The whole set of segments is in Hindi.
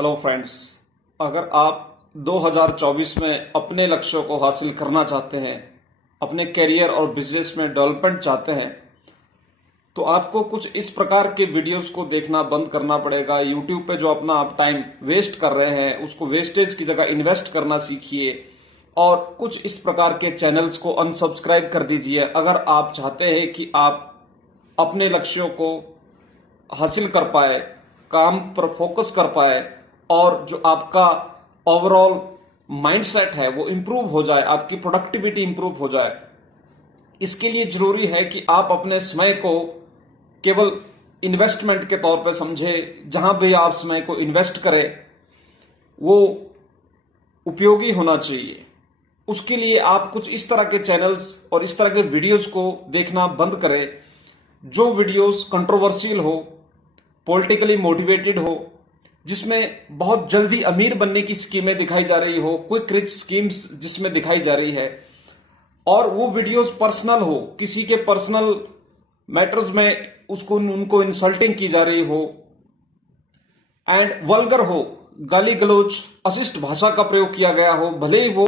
हेलो फ्रेंड्स, अगर आप 2024 में अपने लक्ष्यों को हासिल करना चाहते हैं, अपने करियर और बिजनेस में डेवलपमेंट चाहते हैं, तो आपको कुछ इस प्रकार के वीडियोस को देखना बंद करना पड़ेगा। यूट्यूब पे जो अपना आप टाइम वेस्ट कर रहे हैं, उसको वेस्टेज की जगह इन्वेस्ट करना सीखिए और कुछ इस प्रकार के चैनल्स को अनसब्सक्राइब कर दीजिए अगर आप चाहते हैं कि आप अपने लक्ष्यों को हासिल कर पाए, काम पर फोकस कर पाए और जो आपका ओवरऑल माइंडसेट है वो इंप्रूव हो जाए, आपकी प्रोडक्टिविटी इंप्रूव हो जाए। इसके लिए जरूरी है कि आप अपने समय को केवल इन्वेस्टमेंट के तौर पर समझे। जहां भी आप समय को इन्वेस्ट करें वो उपयोगी होना चाहिए। उसके लिए आप कुछ इस तरह के चैनल्स और इस तरह के वीडियोस को देखना बंद करें जो वीडियोस कंट्रोवर्शियल हो, पॉलिटिकली मोटिवेटेड हो, जिसमें बहुत जल्दी अमीर बनने की स्कीमें दिखाई जा रही हो, क्विक रिच स्कीम्स जिसमें दिखाई जा रही है, और वो वीडियोस पर्सनल हो, किसी के पर्सनल मैटर्स में उनको इंसल्टिंग की जा रही हो एंड वल्गर हो, गाली गलौज अशिष्ट भाषा का प्रयोग किया गया हो, भले ही वो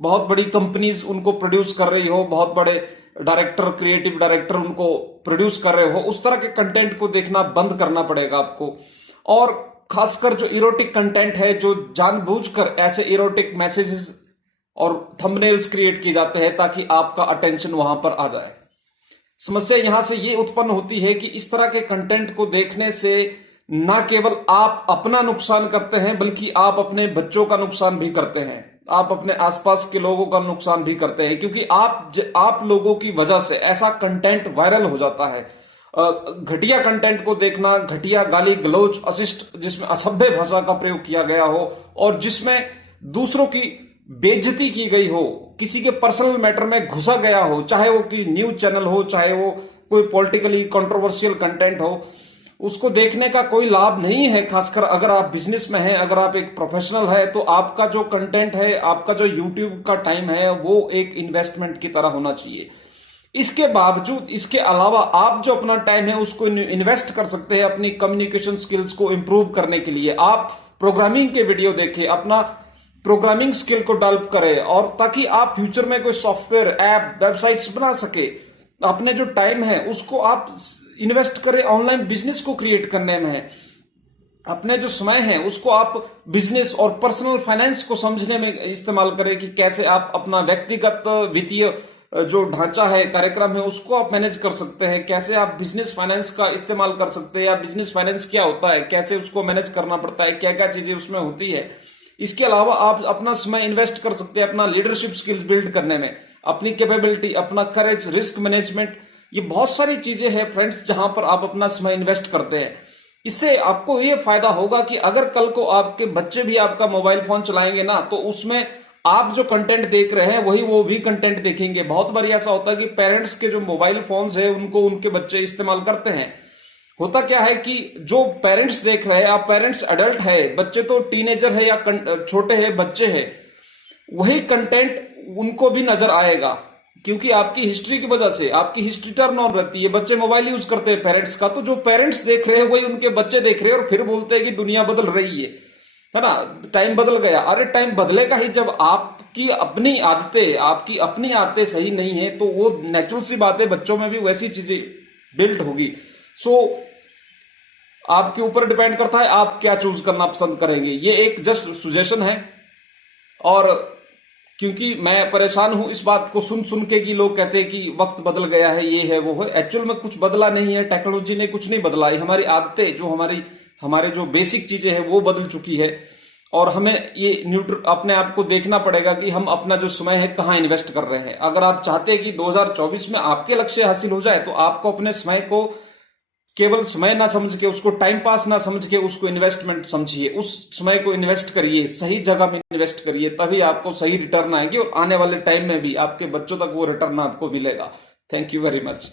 बहुत बड़ी कंपनीज उनको प्रोड्यूस कर रही हो, बहुत बड़े डायरेक्टर, क्रिएटिव डायरेक्टर उनको प्रोड्यूस कर रहे हो, उस तरह के कंटेंट को देखना बंद करना पड़ेगा आपको। और खासकर जो इरोटिक कंटेंट है, जो जानबूझकर ऐसे इरोटिक मैसेजेस और थंबनेल्स क्रिएट किए जाते हैं ताकि आपका अटेंशन वहां पर आ जाए। समस्या यहां से ये उत्पन्न होती है कि इस तरह के कंटेंट को देखने से न केवल आप अपना नुकसान करते हैं बल्कि आप अपने बच्चों का नुकसान भी करते हैं, आप अपने आसपास के लोगों का नुकसान भी करते हैं, क्योंकि आप लोगों की वजह से ऐसा कंटेंट वायरल हो जाता है। घटिया कंटेंट को देखना, घटिया गाली गलौज अशिष्ट, जिसमें असभ्य भाषा का प्रयोग किया गया हो और जिसमें दूसरों की बेइज्जती की गई हो, किसी के पर्सनल मैटर में घुसा गया हो, चाहे वो कोई न्यूज चैनल हो, चाहे वो कोई पॉलिटिकली कंट्रोवर्शियल कंटेंट हो, उसको देखने का कोई लाभ नहीं है। खासकर अगर आप बिजनेस में हैं, अगर आप एक प्रोफेशनल है, तो आपका जो कंटेंट है, आपका जो यूट्यूब का टाइम है, वो एक इन्वेस्टमेंट की तरह होना चाहिए। इसके बावजूद, इसके अलावा आप जो अपना टाइम है उसको इन्वेस्ट कर सकते हैं अपनी कम्युनिकेशन स्किल्स को इंप्रूव करने के लिए। आप प्रोग्रामिंग के वीडियो देखें, अपना प्रोग्रामिंग स्किल को डेवलप करें, और ताकि आप फ्यूचर में कोई सॉफ्टवेयर, ऐप, वेबसाइट्स बना सके। अपने जो टाइम है उसको आप इन्वेस्ट करें ऑनलाइन बिजनेस को क्रिएट करने में। अपने जो समय है उसको आप बिजनेस और पर्सनल फाइनेंस को समझने में इस्तेमाल करें कि कैसे आप अपना व्यक्तिगत वित्तीय जो ढांचा है, कार्यक्रम है, उसको आप मैनेज कर सकते हैं, कैसे आप बिजनेस फाइनेंस का इस्तेमाल कर सकते हैं, या बिजनेस फाइनेंस क्या होता है, कैसे उसको मैनेज करना पड़ता है, क्या क्या चीजें उसमें होती है। इसके अलावा आप अपना समय इन्वेस्ट कर सकते हैं अपना लीडरशिप स्किल्स बिल्ड करने में, अपनी कैपेबिलिटी, अपना करेज, रिस्क मैनेजमेंट। ये बहुत सारी चीजें हैं फ्रेंड्स जहां पर आप अपना समय इन्वेस्ट करते हैं। इससे आपको ये फायदा होगा कि अगर कल को आपके बच्चे भी आपका मोबाइल फोन चलाएंगे ना, तो उसमें आप जो कंटेंट देख रहे हैं वही वो भी कंटेंट देखेंगे। बहुत बार ऐसा होता है कि पेरेंट्स के जो मोबाइल फोन्स है उनको उनके बच्चे इस्तेमाल करते हैं। होता क्या है कि जो पेरेंट्स देख रहे हैं, आप पेरेंट्स एडल्ट है, बच्चे तो टीनेजर है या छोटे हैं, बच्चे हैं, वही कंटेंट उनको भी नजर आएगा, क्योंकि आपकी हिस्ट्री की वजह से आपकी हिस्ट्री टर्न ऑन रहती है। बच्चे मोबाइल यूज करते हैं पेरेंट्स का, तो जो पेरेंट्स देख रहे हैं वही उनके बच्चे देख रहे हैं और फिर बोलते हैं कि दुनिया बदल रही है ना, टाइम बदल गया। अरे टाइम बदलेगा ही जब आपकी अपनी आदतें सही नहीं है, तो वो नेचुरल सी बात है, बच्चों में भी वैसी चीजें बिल्ड होगी। सो आपके ऊपर डिपेंड करता है आप क्या चूज करना पसंद करेंगे। ये एक जस्ट सुजेशन है, और क्योंकि मैं परेशान हूं इस बात को सुन सुन के कि लोग कहते हैं कि वक्त बदल गया है, ये है वो है। एक्चुअल में कुछ बदला नहीं है, टेक्नोलॉजी ने कुछ नहीं बदला है। हमारी आदतें, जो हमारे जो बेसिक चीजें हैं वो बदल चुकी है, और हमें ये अपने आप को देखना पड़ेगा कि हम अपना जो समय है कहाँ इन्वेस्ट कर रहे हैं। अगर आप चाहते हैं कि 2024 में आपके लक्ष्य हासिल हो जाए, तो आपको अपने समय को केवल समय ना समझ के, उसको टाइम पास ना समझ के, उसको इन्वेस्टमेंट समझिए। उस समय को इन्वेस्ट करिए, सही जगह में इन्वेस्ट करिए, तभी आपको सही रिटर्न आएगी और आने वाले टाइम में भी आपके बच्चों तक वो रिटर्न आपको मिलेगा। Thank you very much.